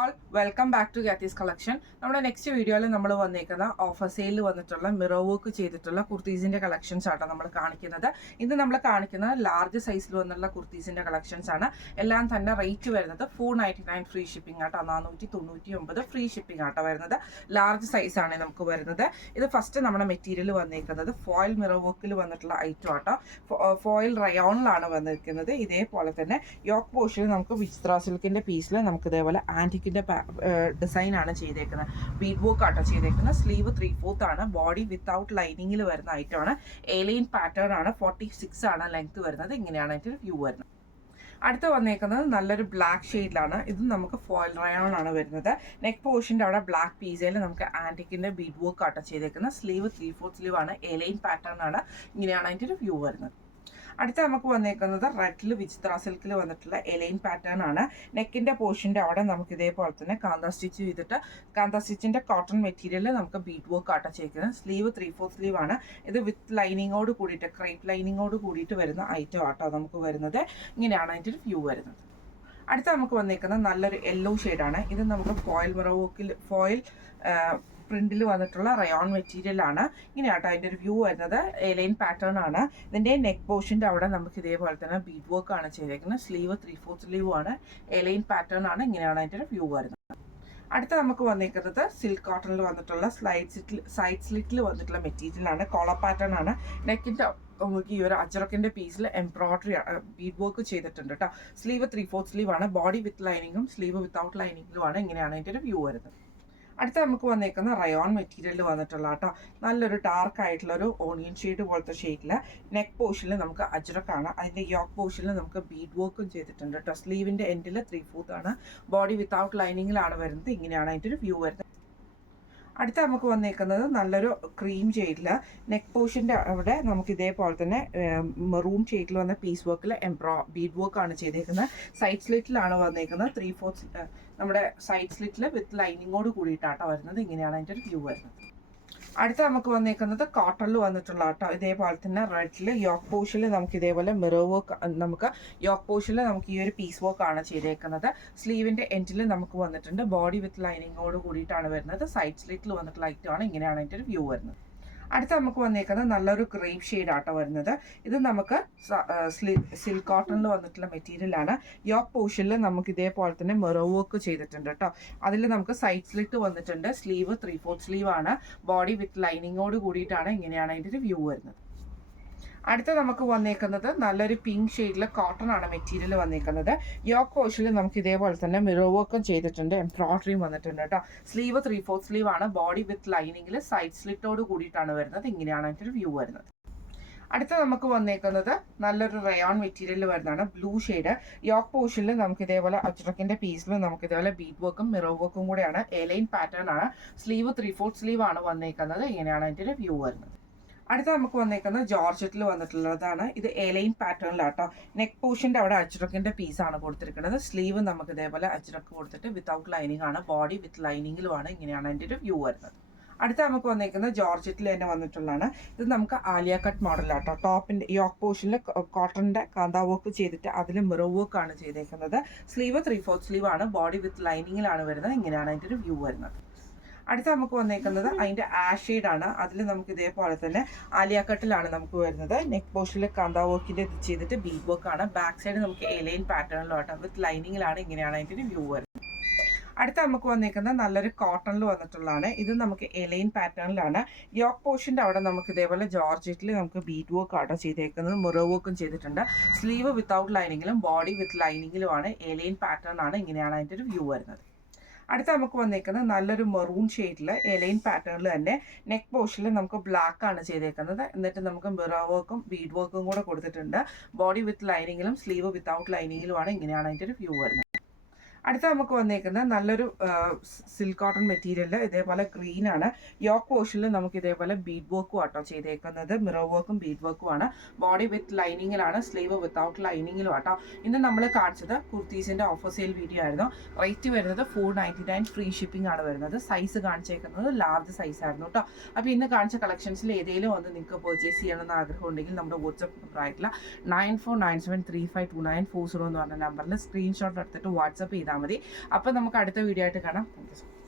All welcome back to ഗാത്തീസ് collection. നമ്മുടെ next വീഡിയോയിൽ നമ്മൾ വന്നേക്കുന്ന ഓഫർ സെയിലിൽ വന്നിട്ടുള്ള മിറർ വർക്ക് ചെയ്തിട്ടുള്ള കുർത്തീസിന്റെ കളക്ഷൻസ് ആട്ടോ നമ്മൾ കാണിക്കുന്നത്. ഇത് നമ്മൾ കാണിക്കുന്നത് ലാർജ് സൈസിൽ വന്നുള്ള കുർത്തീസിന്റെ കളക്ഷൻസ് ആണ്. എല്ലാം തന്നെ റേറ്റ് വരുന്നത് 499 ഫ്രീ ഷിപ്പിംഗ് ആട്ടോ, 499 ഫ്രീ ഷിപ്പിംഗ് ആട്ടോ വരുന്നത്. ലാർജ് സൈസ് ആണ് നമുക്ക് വരുന്നത്. ഇത് ഫസ്റ്റ് നമ്മുടെ മെറ്റീരിയൽ വന്നേക്കുന്നത് ഫോയിൽ മിറർ വർക്കിൽ വന്നിട്ടുള്ള ഐറ്റം ആട്ടോ. ഫോയിൽ റയോണിലാണ് വന്നിരിക്കുന്നത്. ഇതേപോലെ തന്നെ യോക്ക് പോർഷനിൽ നമുക്ക് വിചിത്ര സിൽക്കിന്റെ പീസിൽ നമുക്ക് ഇതേപോലെ ആന്റിക്കിന്റെ ഡിസൈൻ ആണ് ചെയ്തേക്കുന്നത്. ബീഡ് വർക്ക് ആട്ടോ ചെയ്തേക്കുന്നത്. സ്ലീവ് 3/4 ആണ്. ബോഡി വിത്തൗട്ട് ലൈനിങ്ങിൽ വരുന്ന ഐറ്റം ആണ്. എലൈൻ പാറ്റേൺ ആണ്. 46 ആണ് ലെങ്ത് വരുന്നത്. ഇങ്ങനെയാണ് അതിന്റെ വ്യൂ വരുന്നത്. അടുത്ത് വന്നേക്കുന്നത് നല്ലൊരു ബ്ലാക്ക് ഷെയ്ഡിലാണ്. ഇത് നമുക്ക് ഫോയിൽ റയോൺ ആണ് വരുന്നത്. നെക്ക് പോർഷൻ്റെ അവിടെ ബ്ലാക്ക് പീസയിൽ നമുക്ക് ആന്റിക്കിന്റെ ബീഡ് വർക്ക് ആട്ടോ ചെയ്തേക്കുന്നത്. സ്ലീവ് 3/4 സ്ലീവ് ആണ്. എലൈൻ പാറ്റേൺ ആണ്. ഇങ്ങനെയാണ് അതിന്റെ ഒരു വ്യൂ വരുന്നത്. അടുത്ത നമുക്ക് വന്നേക്കുന്നത് റെഡിൽ വിചിത്ര സിൽക്കിൽ വന്നിട്ടുള്ള എലൈൻ പാറ്റേൺ ആണ്. നെക്കിന്റെ പോർഷന്റെ അവിടെ നമുക്ക് ഇതേപോലെ തന്നെ കാന്ത സ്റ്റിച്ച് ചെയ്തിട്ട് കാന്ത സ്റ്റിച്ചിന്റെ കോട്ടൺ മെറ്റീരിയൽ നമുക്ക് ബീഡ് വർക്ക് ആട്ടോ ചെയ്യിക്കുന്നത്. സ്ലീവ് 3/4 സ്ലീവ് ആണ്. ഇത് വിത്ത് ലൈനിങ്ങോട് കൂടിയിട്ട് ക്രേപ്പ് ലൈനിങ്ങോട് കൂടിയിട്ട് വരുന്ന ഐറ്റം ആട്ടോ നമുക്ക് വരുന്നത്. ഇങ്ങനെയാണ് അതിൻ്റെ ഒരു വ്യൂ വരുന്നത്. അടുത്ത നമുക്ക് വന്നേക്കുന്നത് നല്ലൊരു യെല്ലോ ഷെയ്ഡാണ്. ഇത് നമുക്ക് ഫോയിൽ മിറർ വർക്കിൽ ഫോയിൽ പ്രിന്റിൽ വന്നിട്ടുള്ള റയോൺ മെറ്റീരിയൽ ആണ്. ഇങ്ങനെയാട്ടോ അതിൻ്റെ ഒരു വ്യൂ വരുന്നത്. എലൈൻ പാറ്റേൺ ആണ്. ഇതിൻ്റെ നെക്ക് പോർഷൻ്റെ അവിടെ നമുക്ക് ഇതേപോലെ തന്നെ ബീഡ് വർക്ക് ആണ് ചെയ്തേക്കുന്നത്. സ്ലീവ് 3/4 സ്ലീവ് ആണ്. എലൈൻ പാറ്റേൺ ആണ്. ഇങ്ങനെയാണ് അതിൻ്റെ ഒരു വ്യൂ വരുന്നത്. അടുത്ത നമുക്ക് വന്നിരിക്കുന്നത് സിൽക്ക് കോട്ടണിൽ വന്നിട്ടുള്ള സൈഡ് സ്ലിറ്റിൽ വന്നിട്ടുള്ള മെറ്റീരിയൽ ആണ്. കോളർ പാറ്റേൺ ആണ്. നെക്കിൻ്റെ നമുക്ക് ഈ ഒരു അജറക്കിന്റെ പീസിൽ എംബ്രോയിഡറി ബീഡ് വർക്ക് ചെയ്തിട്ടുണ്ട് കേട്ടോ. സ്ലീവ് 3/4 സ്ലീവ് ആണ്. ബോഡി വിത്ത് ലൈനിങ്ങും സ്ലീവ് വിത്തൗട്ട് ലൈനിങ്ങിലും ആണ്. ഇങ്ങനെയാണ് അതിൻ്റെ ഒരു വ്യൂ വരുന്നത്. അടുത്ത നമുക്ക് വന്നേക്കുന്ന റയോൺ മെറ്റീരിയൽ വന്നിട്ടുള്ള കേട്ടോ. നല്ലൊരു ഡാർക്ക് ആയിട്ടുള്ള ഒരു ഓണിയൻ ഷെയ്ഡ് പോലത്തെ ഷെയ്ഡിൽ നെക്ക് പോർഷനിൽ നമുക്ക് അജ്രക്കാണ്. അതിൻ്റെ യോക്ക് പോർഷനിൽ നമുക്ക് ബീഡ് വർക്കും ചെയ്തിട്ടുണ്ട് കേട്ടോ. സ്ലീവിൻ്റെ എൻഡിൽ 3/4 ആണ്. ബോഡി വിത്തൗട്ട് ലൈനിങ്ങിലാണ് വരുന്നത്. ഇങ്ങനെയാണ് അതിൻ്റെ ഒരു വ്യൂ വരുന്നത്. അടുത്ത നമുക്ക് വന്നേക്കുന്നത് നല്ലൊരു ക്രീം ഷെയ്ഡിൽ നെക്ക് പോർഷൻ്റെ അവിടെ നമുക്ക് ഇതേപോലെ തന്നെ മെറൂൺ ഷെയ്ഡിൽ വന്ന പീസ് വർക്കിൽ ബീഡ് വർക്കാണ് ചെയ്തേക്കുന്നത്. സൈഡ് സ്ലിറ്റിലാണ് വന്നേക്കുന്നത്. 3/4 നമ്മുടെ സൈഡ് സ്ലിറ്റിൽ വിത്ത് ലൈനിങ്ങോട് കൂടിയിട്ടാട്ടോ വരുന്നത്. ഇങ്ങനെയാണ് അതിൻ്റെ ഒരു വ്യൂ വരുന്നത്. അടുത്ത നമുക്ക് വന്നേക്കുന്നത് കോട്ടണിൽ വന്നിട്ടുള്ള ആട്ടോ. ഇതേപോലെ തന്നെ റെഡിൽ യോക്ക് പോർഷനിൽ നമുക്ക് ഇതേപോലെ മിറർ വർക്ക് നമുക്ക് യോക്ക് പോർഷനിൽ നമുക്ക് ഈ ഒരു പീസ് വർക്ക് ആണ് ചെയ്തേക്കുന്നത്. സ്ലീവിന്റെ എൻഡിൽ നമുക്ക് വന്നിട്ടുണ്ട്. ബോഡി വിത്ത് ലൈനിങ്ങോട് കൂടിയിട്ടാണ് വരുന്നത്. സൈഡ് സ്ലിറ്റിൽ വന്നിട്ടുള്ള ഐറ്റം ആണ്. ഇങ്ങനെയാണ് അതിൻ്റെ ഒരു വ്യൂ വരുന്നത്. അടുത്ത നമുക്ക് വന്നേക്കുന്നത് നല്ലൊരു ഗ്രേപ്പ് ഷെയ്ഡ് ആട്ടോ വരുന്നത്. ഇത് നമുക്ക് സിൽക്ക് കോട്ടണിൽ വന്നിട്ടുള്ള മെറ്റീരിയൽ ആണ്. യോക്ക് പോർഷനിൽ നമുക്ക് ഇതേപോലെ തന്നെ മിറർ വർക്ക് ചെയ്തിട്ടുണ്ട് കേട്ടോ. അതിൽ നമുക്ക് സൈഡ് സ്ലിറ്റ് വന്നിട്ടുണ്ട്. സ്ലീവ് 3/4 സ്ലീവ് ആണ്. ബോഡി വിത്ത് ലൈനിങ്ങോട് കൂടിയിട്ടാണ്. ഇങ്ങനെയാണ് അതിൻ്റെ ഒരു വ്യൂ വരുന്നത്. അടുത്ത നമുക്ക് വന്നേക്കുന്നത് നല്ലൊരു പിങ്ക് ഷെയ്ഡിൽ കോട്ടൺ ആണ് മെറ്റീരിയൽ വന്നേക്കുന്നത്. യോക്ക് പോർഷനിൽ നമുക്ക് ഇതേപോലെ തന്നെ മിറർ വർക്കും ചെയ്തിട്ടുണ്ട്. എംബ്രോയിഡറിയും വന്നിട്ടുണ്ട് കേട്ടോ. സ്ലീവ് 3/4 സ്ലീവ് ആണ്. ബോഡി വിത്ത് ലൈനിങ്ങിൽ സൈഡ് സ്ലിറ്റോട് കൂടിയിട്ടാണ് വരുന്നത്. ഇങ്ങനെയാണ് അതിൻ്റെ ഒരു വ്യൂ വരുന്നത്. അടുത്ത നമുക്ക് വന്നേക്കുന്നത് നല്ലൊരു റയോൺ മെറ്റീരിയൽ വരുന്നതാണ്. Blue shade. യോക്ക് പോർഷനിൽ നമുക്ക് ഇതേപോലെ അജ്രക്കിന്റെ പീസിൽ നമുക്ക് ഇതേപോലെ ബീഡ് വർക്കും മിറർ വർക്കും കൂടെയാണ്. എലൈൻ പാറ്റേൺ ആണ്. സ്ലീവ് 3/4 സ്ലീവ് ആണ് വന്നേക്കുന്നത്. ഇങ്ങനെയാണ് അതിൻ്റെ ഒരു വ്യൂ വരുന്നത്. അടുത്ത നമുക്ക് വന്നേക്കുന്നത് ജോർജറ്റിൽ വന്നിട്ടുള്ളതാണ്. ഇത് എലൈൻ പാറ്റേണിലാട്ടോ. നെക്ക് പോർഷൻ്റെ അവിടെ അജ്രക്കിന്റെ പീസാണ് കൊടുത്തിരിക്കുന്നത്. സ്ലീവ് നമുക്ക് ഇതേപോലെ അജ്രക്ക് കൊടുത്തിട്ട് വിത്തൗട്ട് ലൈനിങ് ആണ്. ബോഡി വിത്ത് ലൈനിങ്ങിലുമാണ്. ഇങ്ങനെയാണ് അതിൻ്റെ ഒരു വ്യൂ വരുന്നത്. അടുത്ത നമുക്ക് വന്നേക്കുന്നത് ജോർജറ്റിൽ തന്നെ വന്നിട്ടുള്ളതാണ്. ഇത് നമുക്ക് ആലിയ കട്ട് മോഡലാട്ടോ. ടോപ്പിന്റെ യോക്ക് പോർഷനിൽ കോട്ടണിന്റെ കാന്ത വർക്ക് ചെയ്തിട്ട് അതിൽ മിറർ വർക്ക് ആണ് ചെയ്തേക്കുന്നത്. സ്ലീവ് 3/4 സ്ലീവ് ആണ്. ബോഡി വിത്ത് ലൈനിങ്ങിലാണ് വരുന്നത്. ഇങ്ങനെയാണ് അതിൻ്റെ ഒരു വ്യൂ വരുന്നത്. അടുത്ത നമുക്ക് വന്നേക്കുന്നത് അതിൻ്റെ ആഷ് ഷെയ്ഡ് ആണ്. അതിൽ നമുക്ക് ഇതേപോലെ തന്നെ ആലിയ കട്ടിലാണ് നമുക്ക് വരുന്നത്. നെക്ക് പോർഷനിൽ കാന്ത വർക്കിൻ്റെ ഇത് ചെയ്തിട്ട് ബീഡ് വർക്ക് ആണ്. ബാക്ക് സൈഡ് നമുക്ക് എലൈൻ പാറ്റേണിലോട്ടോ വിത്ത് ലൈനിങ്ങിലാണ്. ഇങ്ങനെയാണ് അതിൻ്റെ ഒരു വ്യൂ വരുന്നത്. അടുത്ത നമുക്ക് വന്നേക്കുന്നത് നല്ലൊരു കോട്ടണിൽ വന്നിട്ടുള്ളതാണ്. ഇത് നമുക്ക് എലൈൻ പാറ്റേണിലാണ്. യോക്ക് പോർഷൻ്റെ അവിടെ നമുക്ക് ഇതേപോലെ ജോർജറ്റിൽ നമുക്ക് ബീഡ് വർക്ക് ആട്ടോ ചെയ്തേക്കുന്നത്. മിറർ വർക്കും ചെയ്തിട്ടുണ്ട്. സ്ലീവ് വിത്തൗട്ട് ലൈനിങ്ങിലും ബോഡി വിത്ത് ലൈനിങ്ങിലുമാണ്. എലൈൻ പാറ്റേൺ ആണ്. ഇങ്ങനെയാണ് അതിൻ്റെ ഒരു വ്യൂ വരുന്നത്. അടുത്ത നമുക്ക് വന്നേക്കുന്നത് നല്ലൊരു മെറൂൺ ഷെയ്ഡിൽ എലൈൻ പാറ്റേണിൽ തന്നെ നെക്ക് പോർഷനിൽ നമുക്ക് ബ്ലാക്ക് ആണ് ചെയ്തേക്കുന്നത്. എന്നിട്ട് നമുക്ക് മിറർ വർക്കും ബീഡ് വർക്കും കൂടെ കൊടുത്തിട്ടുണ്ട്. ബോഡി വിത്ത് ലൈനിങ്ങിലും സ്ലീവ് വിത്തൗട്ട് ലൈനിങ്ങിലുമാണ്. ഇങ്ങനെയാണ് അതിൻ്റെ ഒരു വ്യൂ വരുന്നത്. അടുത്ത നമുക്ക് വന്നേക്കുന്നത് നല്ലൊരു സിൽക്ക് കോട്ടൺ മെറ്റീരിയൽ. ഇതേപോലെ ഗ്രീൻ ആണ്. യോക്ക് പോർഷനിൽ നമുക്ക് ഇതേപോലെ ബീഡ് വർക്കും ആട്ടോ ചെയ്തേക്കുന്നത്. മിറർ വർക്കും ബീഡ് വർക്കും ആണ്. ബോഡി വിത്ത് ലൈനിങ്ങിലാണ്. സ്ലീവ് വിത്തൗട്ട് ലൈനിങ്ങിലും ആട്ടോ. ഇന്ന് നമ്മൾ കാണിച്ചത് കുർത്തീസിന്റെ ഓഫർ സെയിൽ വീഡിയോ ആയിരുന്നു. റേറ്റ് വരുന്നത് 499 ഫ്രീ ഷിപ്പിംഗ് ആണ് വരുന്നത്. സൈസ് കാണിച്ചേക്കുന്നത് ലാർജ് സൈസ് ആയിരുന്നു കേട്ടോ. അപ്പോൾ ഇന്ന് കാണിച്ച കളക്ഷൻസിൽ ഏതെങ്കിലും ഒന്ന് നിങ്ങൾക്ക് പർച്ചേസ് ചെയ്യണമെന്ന് ആഗ്രഹം ഉണ്ടെങ്കിൽ നമ്മുടെ വാട്സ്ആപ്പ് നമ്പർ ആയിട്ടുള്ള 9497352940 എന്ന് പറഞ്ഞ നമ്പറിൽ സ്ക്രീൻഷോട്ട് എടുത്തിട്ട് വാട്സ്ആപ്പ് ചെയ്താൽ ചെയ്താൽ മതി. അപ്പോൾ നമുക്ക് അടുത്ത വീഡിയോ ആയിട്ട് കാണാം. Thank you.